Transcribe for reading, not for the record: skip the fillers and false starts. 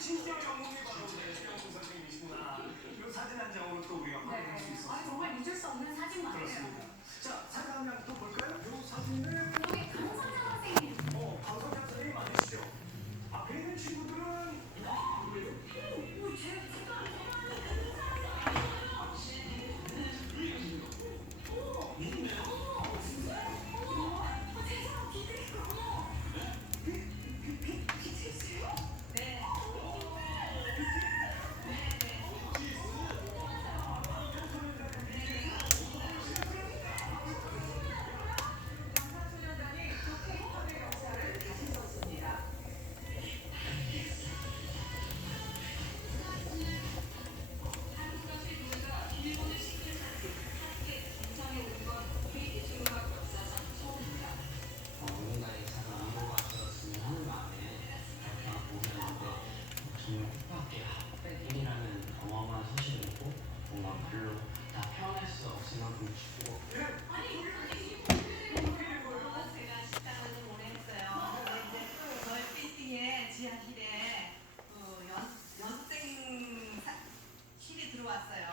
진짜 영웅이 바로 영웅 선생님이시구나. 이 사진 한 장으로 또 우리가 확인할 수 있었어요. 아, 정말 잊을 수 없는 사진 맞아요. 그렇습니다. 자, 사진 한 장 또 볼까요? 이 사진은 여기 강선장 선생님. 강성찬 선생님 맞으시죠? 앞에 있는 친구들은 제가 누군가의 작은 위로가 되었으면 하는 마음에 이렇게 보냈는데 정말 뜻밖의 일이라는 어마어마한 소식을 듣고 뭔가 별로 다 표현할 수 없을 만큼 기쁘고 제가 식당을 좀 오래 했어요. 근데 이제 저희 빌딩에 지하실에 연습생 실이 들어왔어요.